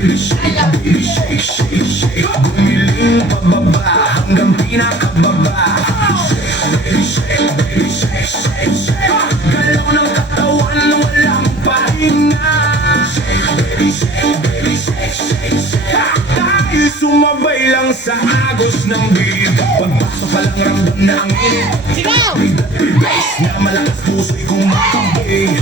baby shake, baby shake, shake, shake. Gumiling pababa hanggang pinakababa. Shake, baby shake, baby shake, shake, shake. Galaw ng katawan walang pahinga. Shake, baby shake, baby shake, shake, shake. Tayo sumabay lang sa agos ng beat. Pagpasok pa lang ramdam na ang init. Bass na malakas puso'y kumakabay.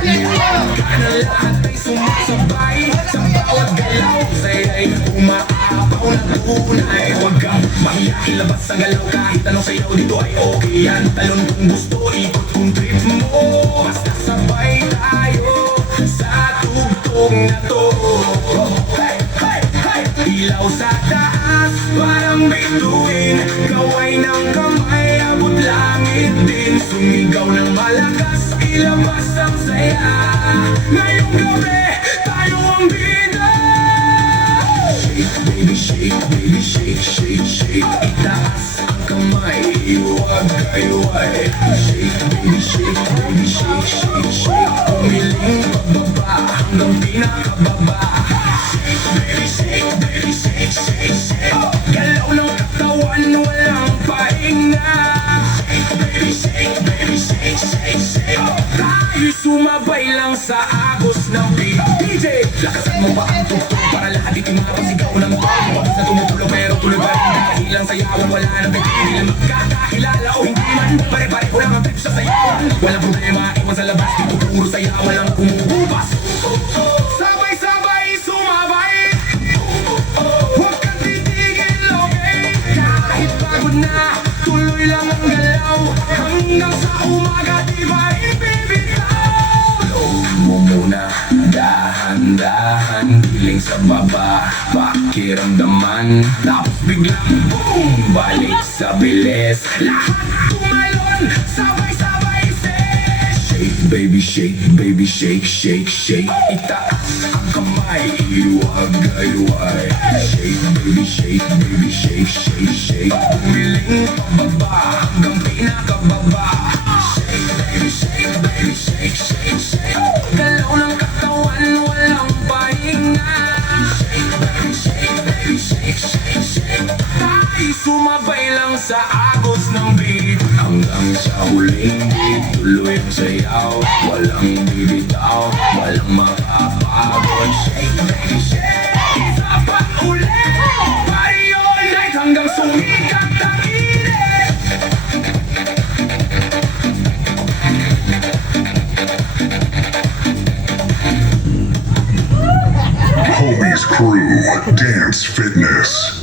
Liwanag ka na lahat ay sumasabay. Sa bawat galaw sa'yo'y umaapaw na tunay. Huwag kang mahiya, ilabas ang galaw. Kahit anong sayaw dito ay okay yan. Talon kung gusto, ikot kung trip mo. Basta sabay tayo sa tugtog na to. Hey, hey, hey. Ilaw sa taas, parang bituin. Kaway ng kamay, abot langit din. Sumigaw ng malakas, ilabas ang saya. Ngayong gabi, tayo ang bida. Shake, baby shake, baby shake, shake, shake. Itaas ang kamay, iwag kayway. Shake, baby shake, baby shake, shake, shake. Umiling pababa hanggang pinakababa. Shake, baby shake, baby shake, shake, shake. Galaw ng katawan, walang pahinga. Shake, baby shake, baby shake, shake, shake. Tayo sumabay lang sa agos ng beat. DJ, lakasan mo pa ang tugtog para lahat ito'y mapasigaw ng tog. Wabas na tumutulo pero tuloy pa rin dahil sayawan, wala nang pagkakil. Magkakakilala o hindi man, pare-pareho lang ang trip sa sayawan. Walang problema, iwan sa labas, dito puro sayawan lang kumuhubas. Sabay-sabay sumabay, huwag kang titigil, okay? Kahit pagod na, tuloy lang ang galaw. Hanggang sa umaga, di ba ibibitaw? Load mo muna, dahan-dahan, giling sa baba, pakiramdaman. Tapos biglang boom, balik sa bilis. Lahat tumalon, sabay-sabay say. Shake, baby shake, baby shake, shake, shake. Itaas ang kamay, iwag-ayway. Shake, baby shake, baby shake, shake, shake. Umiling pababa hanggang pinakababa. Shake, baby shake, baby shake, shake, shake. Galaw ng katawan, walang pahinga. Shake, baby shake, baby shake, shake, shake. Tayo sumabay lang sa agos ng beat. Hanggang sa huling beat, tuloy ang sayaw. Walang bibitaw, walang makapagod. Shake, baby shake, isa pa ulit. Party all night hanggang sumikat ang init. Homies Crew Dance Fitness.